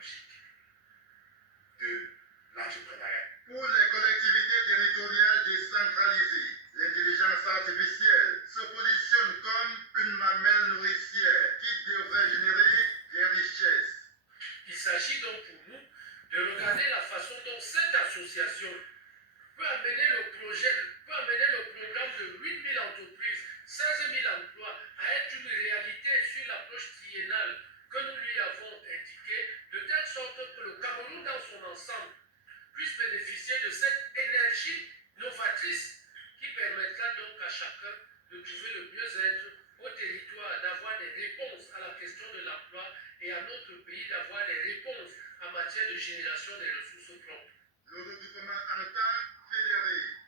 logique de l'entrepreneuriat. Pour les collectivités territoriales décentralisées, l'intelligence artificielle se positionne comme une mamelle nourricière qui devrait générer des richesses. Il s'agit donc pour nous de regarder la façon dont cette association peut amener le programme de 8 000 entreprises, 16 000 emplois à être une réalité sur l'approche triennale que nous lui avons indiquée, de telle sorte que le Cameroun dans son ensemble puisse bénéficier de cette énergie novatrice qui permettra donc à chacun de trouver le mieux-être au territoire, d'avoir des réponses à la question de l'emploi et à notre pays d'avoir des réponses en matière de génération des ressources propres. Le regroupement entend fédérer